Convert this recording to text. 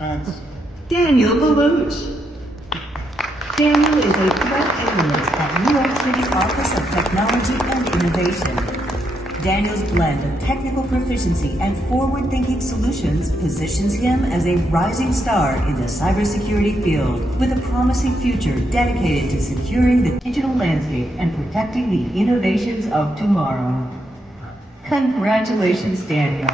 That's Daniel Baluch. Daniel is a threat analyst at New York City Office of Technology and Innovation. Daniel's blend of technical proficiency and forward-thinking solutions positions him as a rising star in the cybersecurity field, with a promising future dedicated to securing the digital landscape and protecting the innovations of tomorrow. Congratulations, Daniel.